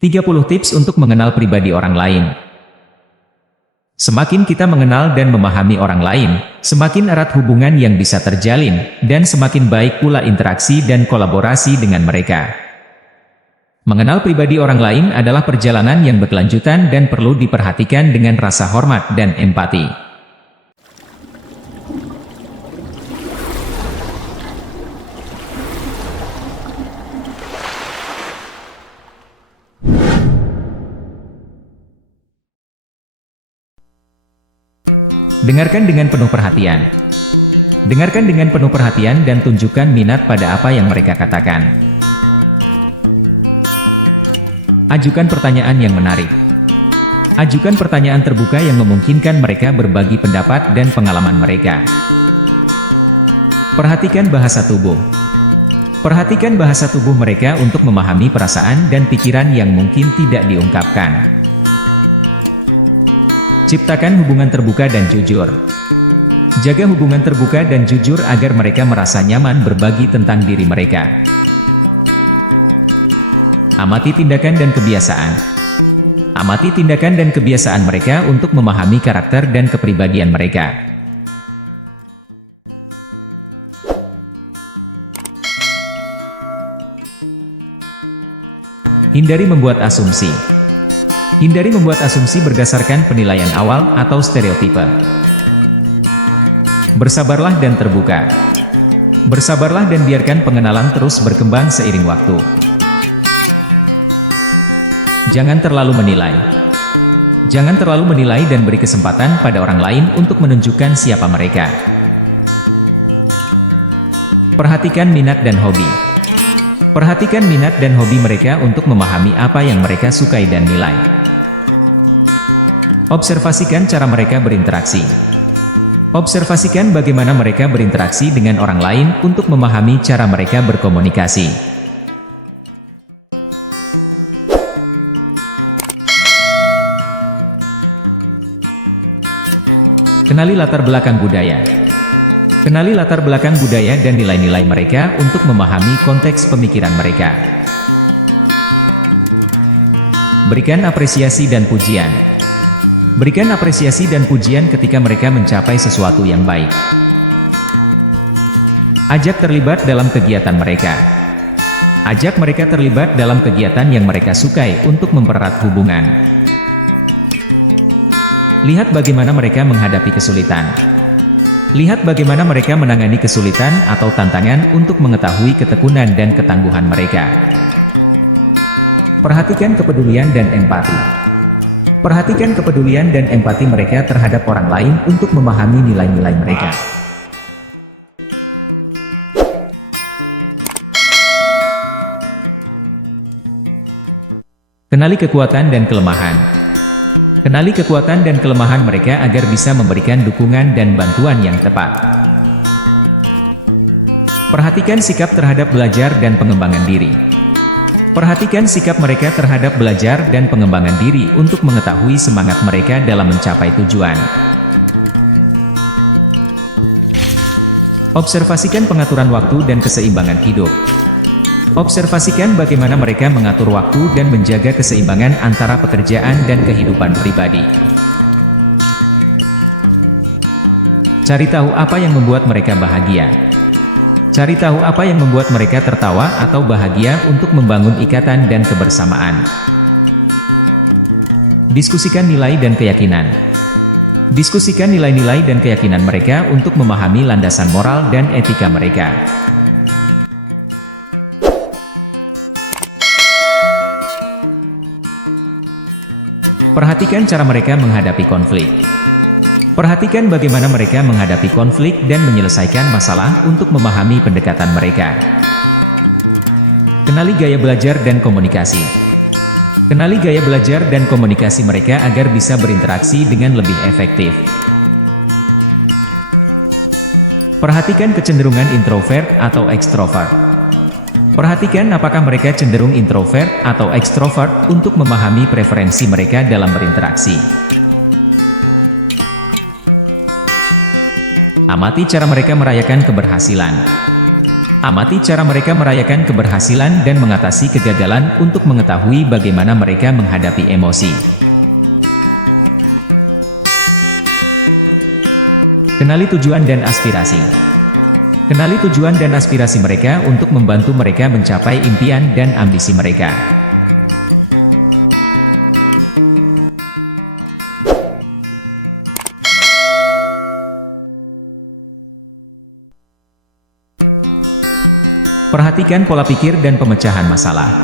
30 tips untuk mengenal pribadi orang lain. Semakin kita mengenal dan memahami orang lain, semakin erat hubungan yang bisa terjalin, dan semakin baik pula interaksi dan kolaborasi dengan mereka. Mengenal pribadi orang lain adalah perjalanan yang berkelanjutan dan perlu diperhatikan dengan rasa hormat dan empati. Dengarkan dengan penuh perhatian. Dengarkan dengan penuh perhatian dan tunjukkan minat pada apa yang mereka katakan. Ajukan pertanyaan yang menarik. Ajukan pertanyaan terbuka yang memungkinkan mereka berbagi pendapat dan pengalaman mereka. Perhatikan bahasa tubuh. Perhatikan bahasa tubuh mereka untuk memahami perasaan dan pikiran yang mungkin tidak diungkapkan. Ciptakan hubungan terbuka dan jujur. Jaga hubungan terbuka dan jujur agar mereka merasa nyaman berbagi tentang diri mereka. Amati tindakan dan kebiasaan. Amati tindakan dan kebiasaan mereka untuk memahami karakter dan kepribadian mereka. Hindari membuat asumsi. Hindari membuat asumsi berdasarkan penilaian awal atau stereotipe. Bersabarlah dan terbuka. Bersabarlah dan biarkan pengenalan terus berkembang seiring waktu. Jangan terlalu menilai. Jangan terlalu menilai dan beri kesempatan pada orang lain untuk menunjukkan siapa mereka. Perhatikan minat dan hobi. Perhatikan minat dan hobi mereka untuk memahami apa yang mereka sukai dan nilai. Observasikan cara mereka berinteraksi. Observasikan bagaimana mereka berinteraksi dengan orang lain untuk memahami cara mereka berkomunikasi. Kenali latar belakang budaya. Kenali latar belakang budaya dan nilai-nilai mereka untuk memahami konteks pemikiran mereka. Berikan apresiasi dan pujian. Berikan apresiasi dan pujian ketika mereka mencapai sesuatu yang baik. Ajak terlibat dalam kegiatan mereka. Ajak mereka terlibat dalam kegiatan yang mereka sukai untuk mempererat hubungan. Lihat bagaimana mereka menghadapi kesulitan. Lihat bagaimana mereka menangani kesulitan atau tantangan untuk mengetahui ketekunan dan ketangguhan mereka. Perhatikan kepedulian dan empati. Perhatikan kepedulian dan empati mereka terhadap orang lain untuk memahami nilai-nilai mereka. Kenali kekuatan dan kelemahan. Kenali kekuatan dan kelemahan mereka agar bisa memberikan dukungan dan bantuan yang tepat. Perhatikan sikap terhadap belajar dan pengembangan diri. Perhatikan sikap mereka terhadap belajar dan pengembangan diri untuk mengetahui semangat mereka dalam mencapai tujuan. Observasikan pengaturan waktu dan keseimbangan hidup. Observasikan bagaimana mereka mengatur waktu dan menjaga keseimbangan antara pekerjaan dan kehidupan pribadi. Cari tahu apa yang membuat mereka bahagia. Cari tahu apa yang membuat mereka tertawa atau bahagia untuk membangun ikatan dan kebersamaan. Diskusikan nilai dan keyakinan. Diskusikan nilai-nilai dan keyakinan mereka untuk memahami landasan moral dan etika mereka. Perhatikan cara mereka menghadapi konflik. Perhatikan bagaimana mereka menghadapi konflik dan menyelesaikan masalah untuk memahami pendekatan mereka. Kenali gaya belajar dan komunikasi. Kenali gaya belajar dan komunikasi mereka agar bisa berinteraksi dengan lebih efektif. Perhatikan kecenderungan introvert atau ekstrovert. Perhatikan apakah mereka cenderung introvert atau ekstrovert untuk memahami preferensi mereka dalam berinteraksi. Amati cara mereka merayakan keberhasilan. Amati cara mereka merayakan keberhasilan dan mengatasi kegagalan untuk mengetahui bagaimana mereka menghadapi emosi. Kenali tujuan dan aspirasi. Kenali tujuan dan aspirasi mereka untuk membantu mereka mencapai impian dan ambisi mereka. Perhatikan pola pikir dan pemecahan masalah.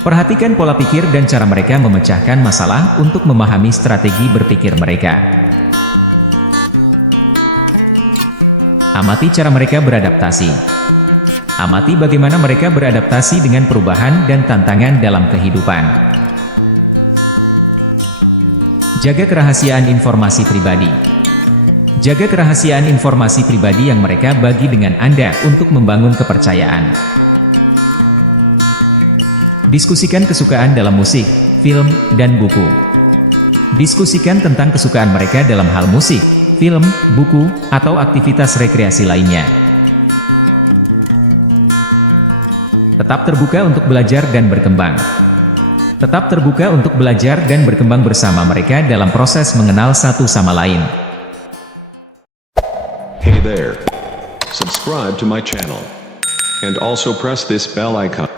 Perhatikan pola pikir dan cara mereka memecahkan masalah untuk memahami strategi berpikir mereka. Amati cara mereka beradaptasi. Amati bagaimana mereka beradaptasi dengan perubahan dan tantangan dalam kehidupan. Jaga kerahasiaan informasi pribadi. Jaga kerahasiaan informasi pribadi yang mereka bagi dengan Anda untuk membangun kepercayaan. Diskusikan kesukaan dalam musik, film, dan buku. Diskusikan tentang kesukaan mereka dalam hal musik, film, buku, atau aktivitas rekreasi lainnya. Tetap terbuka untuk belajar dan berkembang. Tetap terbuka untuk belajar dan berkembang bersama mereka dalam proses mengenal satu sama lain. Hey there. Subscribe to my channel. And also press this bell icon.